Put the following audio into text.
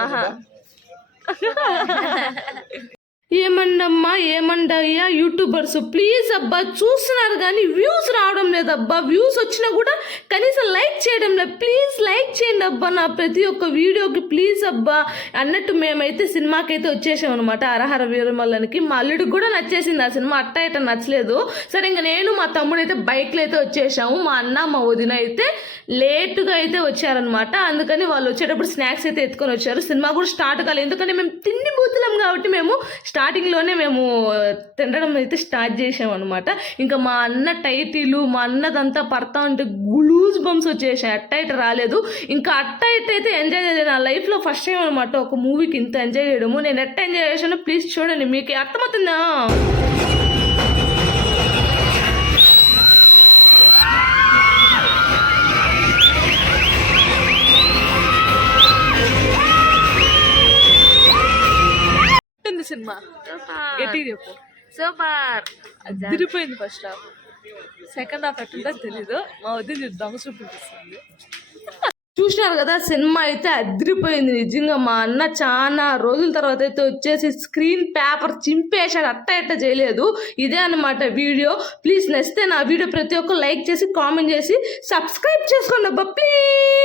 ఆహా ఏమండమ్మా ఏమండయ్యా YouTubers please అబ్బా చూస్తున్నారు కానీ వ్యూస్ రావడం లేదబ్బా. వ్యూస్ వచ్చినా కూడా కనీసం లైక్ చేయడం లేదు. ప్లీజ్ లైక్ చేయండి అబ్బా నా ప్రతి ఒక్క వీడియోకి ప్లీజ్ అబ్బా. అన్నట్టు మేమైతే సినిమాకి అయితే వచ్చేసాం అనమాట హరహర వీరమల్లనికి. మా అల్లుడికి కూడా నచ్చేసింది ఆ సినిమా, అట్ట ఇట్ట నచ్చలేదు. సరే ఇంకా నేను మా తమ్ముడు అయితే బైక్లో అయితే వచ్చేసాము. మా అన్న మా వదిన అయితే లేటుగా అయితే వచ్చారనమాట. అందుకని వాళ్ళు వచ్చేటప్పుడు స్నాక్స్ అయితే ఎత్తుకొని వచ్చారు. సినిమా కూడా స్టార్ట్ కాలేదు ఎందుకంటే మేము తిండి బూతులం కాబట్టి మేము స్టార్టింగ్లోనే మేము తినడం అయితే స్టార్ట్ చేసామన్నమాట. ఇంకా మా అన్న టైటిలు మా అన్నదంతా పడతా ఉంటే గ్లూజ్ బంప్స్ వచ్చేసాయి. అట్ట ఇట రాలేదు. ఇంకా అట్ట ఇట్ అయితే ఎంజాయ్ చేయలేదు. నా లైఫ్లో ఫస్ట్ టైం అనమాట ఒక మూవీకి ఇంత ఎంజాయ్ చేయడము. నేను ఎట్ట ఎంజాయ్ చేసానో ప్లీజ్ చూడండి, మీకు అర్థమవుతుందా? సినిమా గట్టిగా చెప్పు. సూపర్ అదిరిపోయింది. ఫస్ట్ హాఫ్, సెకండ్ హాఫ్ ఎట్టుందో తెలీదు. మా వద్ద దొంగ చూపిస్తుంది. చూసినారు కదా సినిమా అయితే అదిరిపోయింది నిజంగా. మా అన్న చాలా రోజుల తర్వాత అయితే వచ్చేసి స్క్రీన్ పేపర్ చింపేశాడు. అట్ట ఎట్ట చేయలేదు. ఇదే అనమాట వీడియో. ప్లీజ్ నచ్చితే నా వీడియో ప్రతి ఒక్కరు లైక్ చేసి కామెంట్ చేసి సబ్స్క్రైబ్ చేసుకోండి అబ్బా ప్లీజ్.